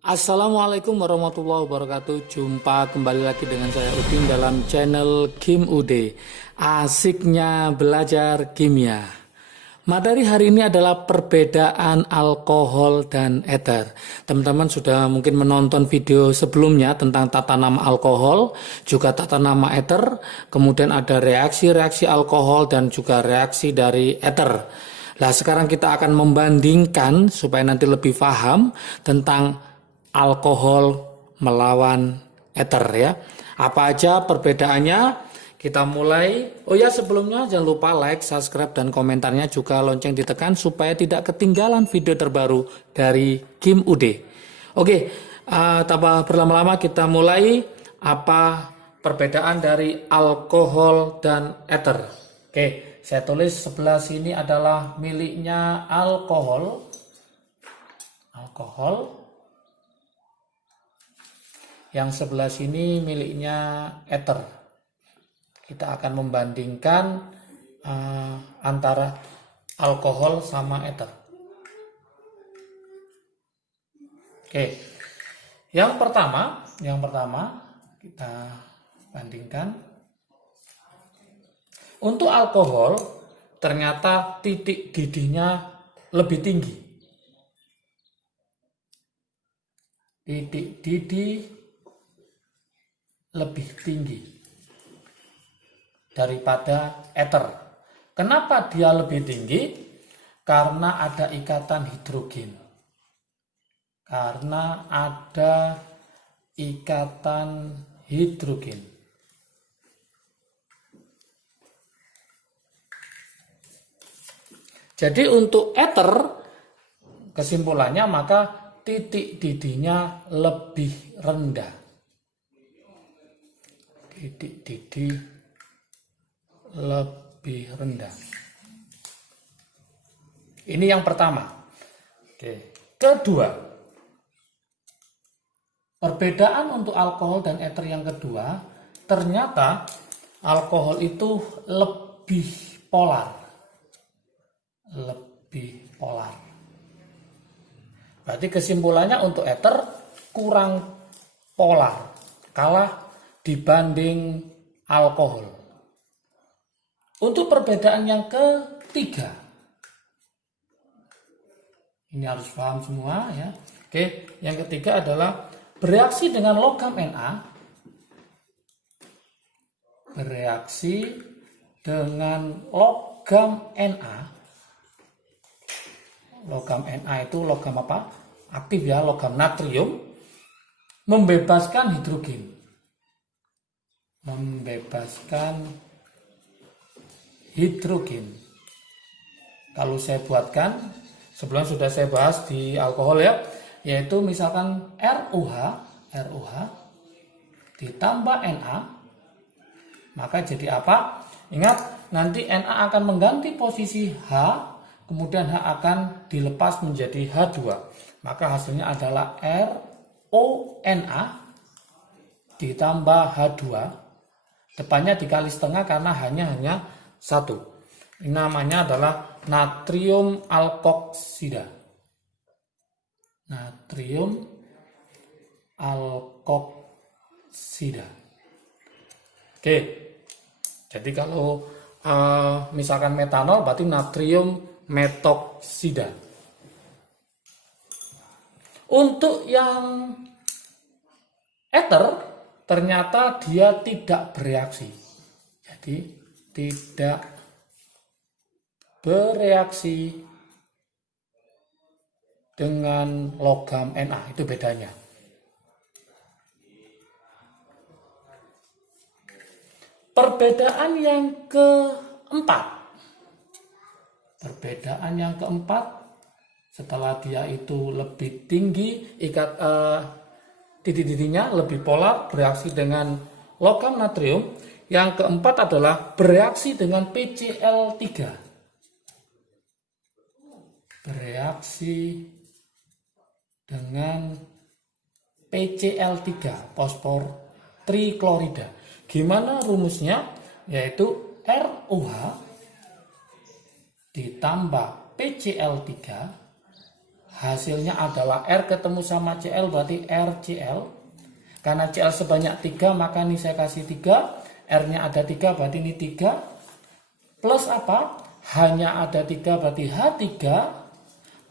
Assalamualaikum warahmatullahi wabarakatuh. Jumpa kembali lagi dengan saya Udin dalam channel Kim UD. Asiknya belajar kimia. Materi hari ini adalah perbedaan alkohol dan eter. Teman-teman sudah mungkin menonton video sebelumnya tentang tata nama alkohol, juga tata nama eter, kemudian ada reaksi-reaksi alkohol dan juga reaksi dari eter. Nah, sekarang kita akan membandingkan supaya nanti lebih paham tentang alkohol melawan eter ya. Apa aja perbedaannya? Kita mulai. Oh ya, sebelumnya jangan lupa like, subscribe dan komentarnya, juga lonceng ditekan supaya tidak ketinggalan video terbaru dari Kim UD. Oke, tanpa berlama-lama kita mulai. Apa perbedaan dari alkohol dan eter? Oke, saya tulis sebelah sini adalah miliknya alkohol. Yang sebelah sini miliknya eter. Kita akan membandingkan antara alkohol sama eter. Oke, yang pertama kita bandingkan. Untuk alkohol ternyata titik didihnya lebih tinggi. Titik didih lebih tinggi daripada eter. Kenapa dia lebih tinggi? Karena ada ikatan hidrogen. Jadi untuk eter, kesimpulannya maka titik didihnya lebih rendah. Titik didih lebih rendah. Ini yang pertama. Oke. Kedua, perbedaan untuk alkohol dan eter yang kedua, ternyata alkohol itu lebih polar. Berarti kesimpulannya untuk eter kurang polar, kalah dibanding alkohol. Untuk perbedaan yang ketiga, ini harus paham semua ya. Oke, yang ketiga adalah bereaksi dengan logam Na. Bereaksi dengan logam Na. Logam Na itu logam apa? Aktif ya, logam natrium. Membebaskan hidrogen. Kalau saya buatkan, sebelum sudah saya bahas di alkohol ya, yaitu misalkan RUH ditambah Na, maka jadi apa? Ingat, nanti Na akan mengganti posisi H, kemudian H akan dilepas menjadi H2. Maka hasilnya adalah RONa ditambah H2. Depannya dikali setengah karena hanya satu. Ini namanya adalah natrium alkoksida. Oke, jadi kalau misalkan metanol berarti natrium metoksida. Untuk yang eter ternyata dia tidak bereaksi. Jadi tidak bereaksi dengan logam Na, itu bedanya. Perbedaan yang keempat, setelah dia itu lebih tinggi, titik didihnya lebih polar, bereaksi dengan logam natrium. Yang keempat adalah bereaksi dengan PCl3. Bereaksi dengan PCl3, fosfor triklorida. Gimana rumusnya? Yaitu RUH ditambah PCl3, hasilnya adalah R ketemu sama Cl berarti RCl. Karena Cl sebanyak 3 maka ini saya kasih 3. R-nya ada 3 berarti ini 3. Plus apa? H-nya ada 3 berarti H3.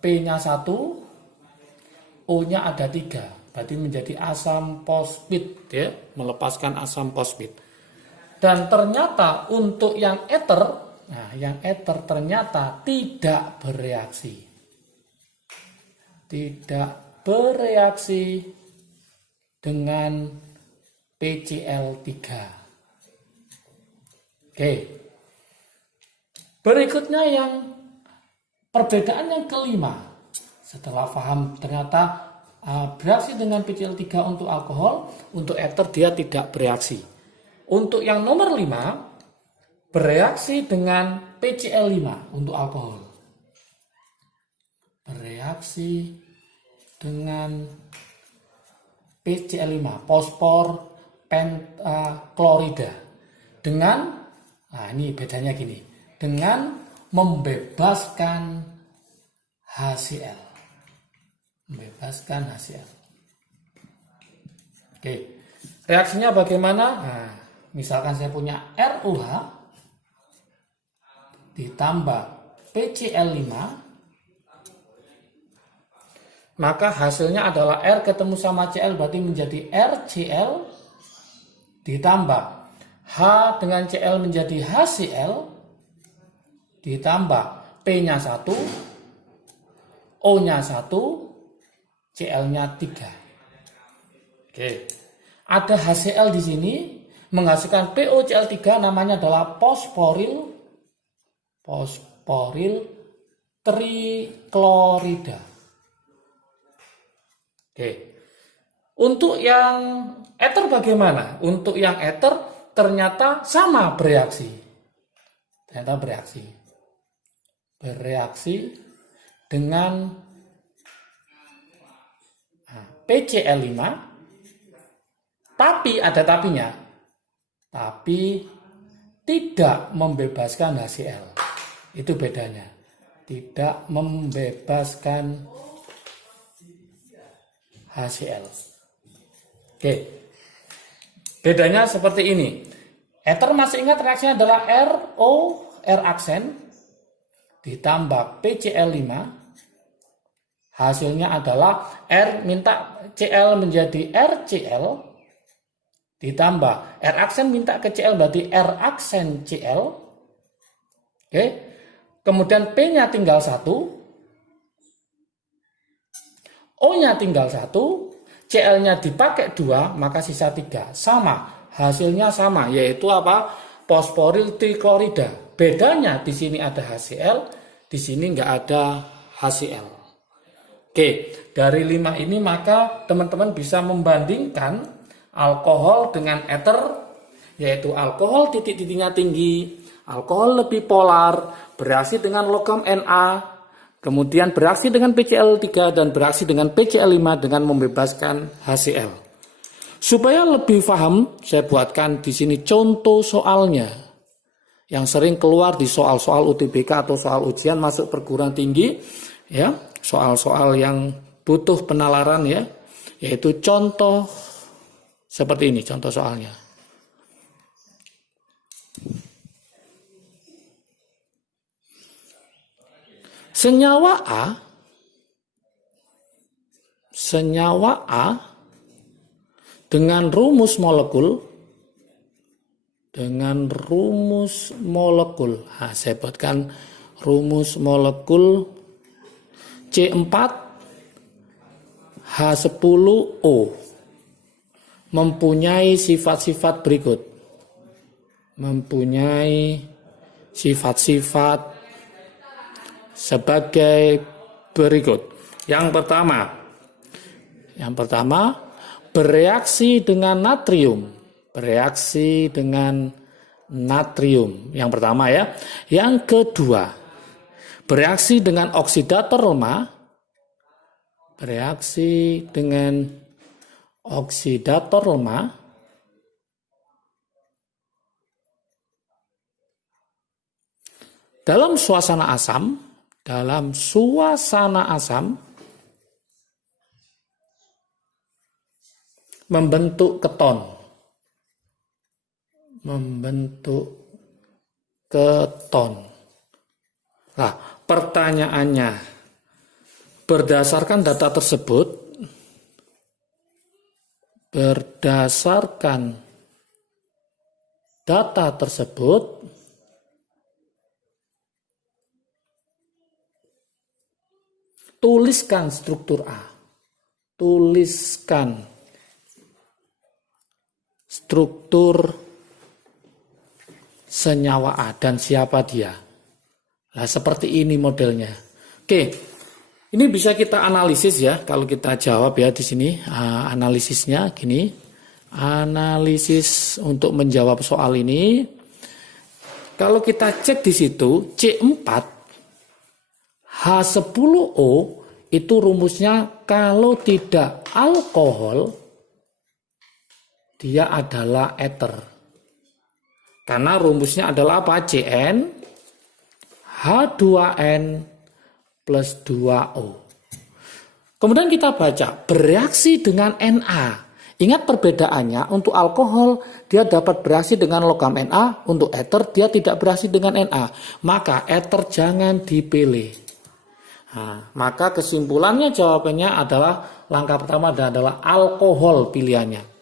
P-nya 1. O-nya ada 3. Berarti menjadi asam fosfit ya, melepaskan asam fosfit. Dan ternyata untuk yang eter, nah yang eter ternyata tidak bereaksi. Tidak bereaksi dengan PCl3. Oke. Berikutnya yang perbedaan yang kelima. Setelah paham ternyata bereaksi dengan PCl3 untuk alkohol, untuk eter dia tidak bereaksi. Untuk yang nomor 5, bereaksi dengan PCl5 untuk alkohol. Bereaksi dengan PCl5, fosfor pentaklorida. Dengan, nah ini bedanya gini, dengan membebaskan HCl. Membebaskan HCl. Oke, reaksinya bagaimana? Nah, misalkan saya punya ROH ditambah PCl5, maka hasilnya adalah R ketemu sama Cl berarti menjadi RCl ditambah H dengan Cl menjadi HCl ditambah P-nya 1, O-nya 1, Cl-nya 3. Oke. Ada HCl di sini menghasilkan POCl3 namanya adalah fosforil triklorida. Oke. Untuk yang eter bagaimana? Untuk yang eter ternyata sama bereaksi. Ternyata bereaksi dengan PCl5, tapi ada tapinya. Tapi tidak membebaskan HCl. Itu bedanya. Tidak membebaskan HCl. Oke. Bedanya seperti ini. Eter masih ingat reaksinya adalah R aksen ditambah PCl5. Hasilnya adalah R minta Cl menjadi RCl ditambah R aksen minta ke Cl berarti R aksen Cl. Oke. Kemudian P-nya tinggal 1. O-nya tinggal 1. Cl-nya dipakai 2 maka sisa 3. Sama. Hasilnya sama yaitu apa? Fosforil triklorida. Bedanya di sini ada HCl, di sini nggak ada HCl. Oke, dari 5 ini maka teman-teman bisa membandingkan alkohol dengan eter, yaitu alkohol titik-titiknya tinggi, alkohol lebih polar, bereaksi dengan logam Na, kemudian bereaksi dengan PCl3 dan bereaksi dengan PCl5 dengan membebaskan HCl. Supaya lebih paham, saya buatkan di sini contoh soalnya yang sering keluar di soal-soal UTBK atau soal ujian masuk perguruan tinggi, ya, soal-soal yang butuh penalaran ya, yaitu contoh seperti ini contoh soalnya. Senyawa A dengan rumus molekul. Nah, saya buatkan rumus molekul C4H10O mempunyai sifat-sifat berikut. Mempunyai sifat-sifat sebagai berikut. Yang pertama, bereaksi dengan natrium. Bereaksi dengan natrium. Yang pertama ya. Yang kedua, bereaksi dengan oksidator lemah. Bereaksi dengan oksidator lemah. Dalam suasana asam, membentuk keton. Membentuk keton. Nah, pertanyaannya, berdasarkan data tersebut, tuliskan struktur A. Tuliskan struktur senyawa A dan siapa dia. Nah, seperti ini modelnya. Oke, ini bisa kita analisis ya. Kalau kita jawab ya di sini, analisisnya gini. Analisis untuk menjawab soal ini. Kalau kita cek di situ, C4 H10O itu rumusnya kalau tidak alkohol, dia adalah eter. Karena rumusnya adalah apa? Cn H2n plus 2O. Kemudian kita baca bereaksi dengan Na. Ingat perbedaannya, untuk alkohol dia dapat bereaksi dengan logam Na, untuk eter dia tidak bereaksi dengan Na. Maka eter jangan dipilih. Nah, maka kesimpulannya jawabannya adalah langkah pertama adalah alkohol pilihannya.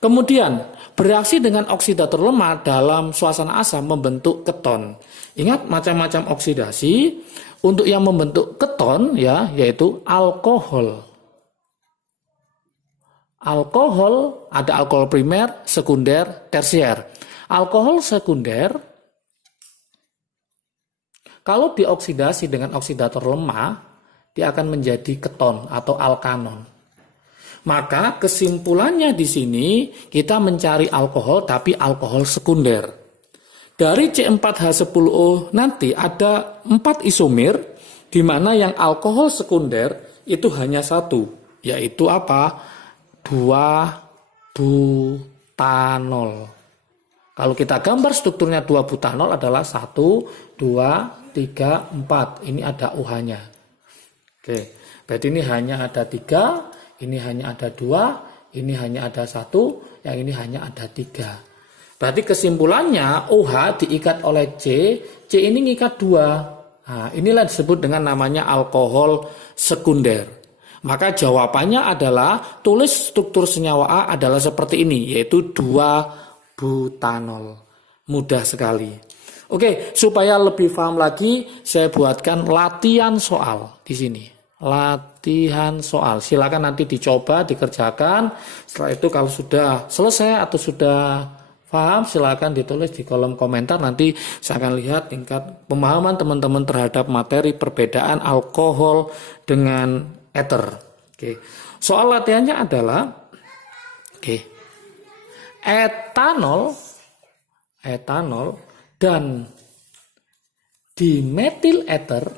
Kemudian bereaksi dengan oksidator lemah dalam suasana asam membentuk keton. Ingat macam-macam oksidasi. Untuk yang membentuk keton ya, yaitu alkohol. Alkohol ada alkohol primer, sekunder, tersier. Alkohol sekunder kalau dioksidasi dengan oksidator lemah, dia akan menjadi keton atau alkanon. Maka kesimpulannya di sini kita mencari alkohol tapi alkohol sekunder. Dari C4H10O nanti ada 4 isomer di mana yang alkohol sekunder itu hanya satu, yaitu apa? 2-butanol. Kalau kita gambar strukturnya 2-butanol adalah 1, 2, 3, 4. Ini ada OH-nya. Oke, berarti ini hanya ada 3. Ini hanya ada 2, ini hanya ada 1, yang ini hanya ada 3. Berarti kesimpulannya OH diikat oleh C ini ngikat 2. Nah, inilah disebut dengan namanya alkohol sekunder. Maka jawabannya adalah tulis struktur senyawa A adalah seperti ini, yaitu 2-butanol. Mudah sekali. Oke, supaya lebih paham lagi, saya buatkan latihan soal di sini. Latihan soal, silakan nanti dicoba, dikerjakan. Setelah itu kalau sudah selesai atau sudah paham, silakan ditulis di kolom komentar. Nanti saya akan lihat tingkat pemahaman teman-teman terhadap materi perbedaan alkohol dengan eter. Oke. Soal latihannya adalah etanol dan dimetil eter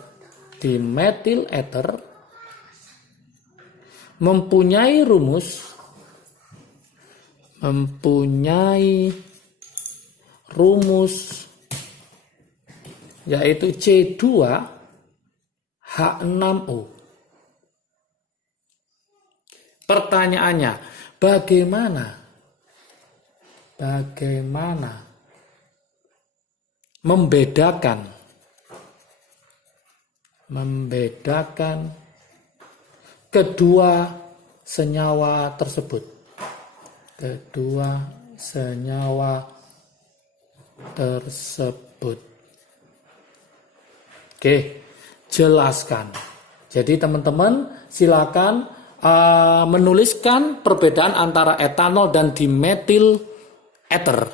mempunyai rumus yaitu C2H6O. Pertanyaannya, bagaimana membedakan kedua senyawa tersebut. Oke, jelaskan. Jadi teman-teman silakan menuliskan perbedaan antara etanol dan dimetil ether.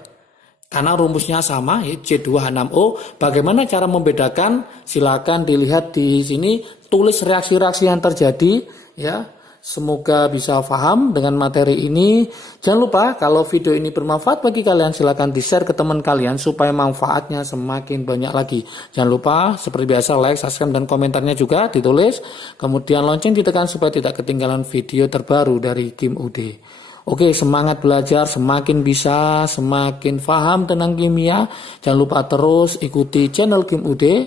Karena rumusnya sama, C2H6O. Bagaimana cara membedakan? Silakan dilihat di sini, tulis reaksi-reaksi yang terjadi ya. Semoga bisa paham dengan materi ini. Jangan lupa kalau video ini bermanfaat bagi kalian, silakan di-share ke teman kalian supaya manfaatnya semakin banyak lagi. Jangan lupa seperti biasa like, subscribe dan komentarnya juga ditulis. Kemudian lonceng ditekan supaya tidak ketinggalan video terbaru dari Kim UD. Oke, semangat belajar, semakin bisa, semakin paham tentang kimia. Jangan lupa terus ikuti channel Kim UD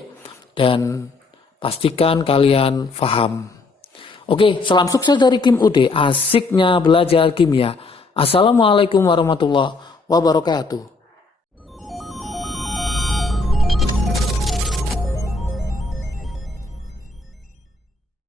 dan pastikan kalian paham. Oke, salam sukses dari Kim Ude, asiknya belajar kimia. Assalamualaikum warahmatullahi wabarakatuh.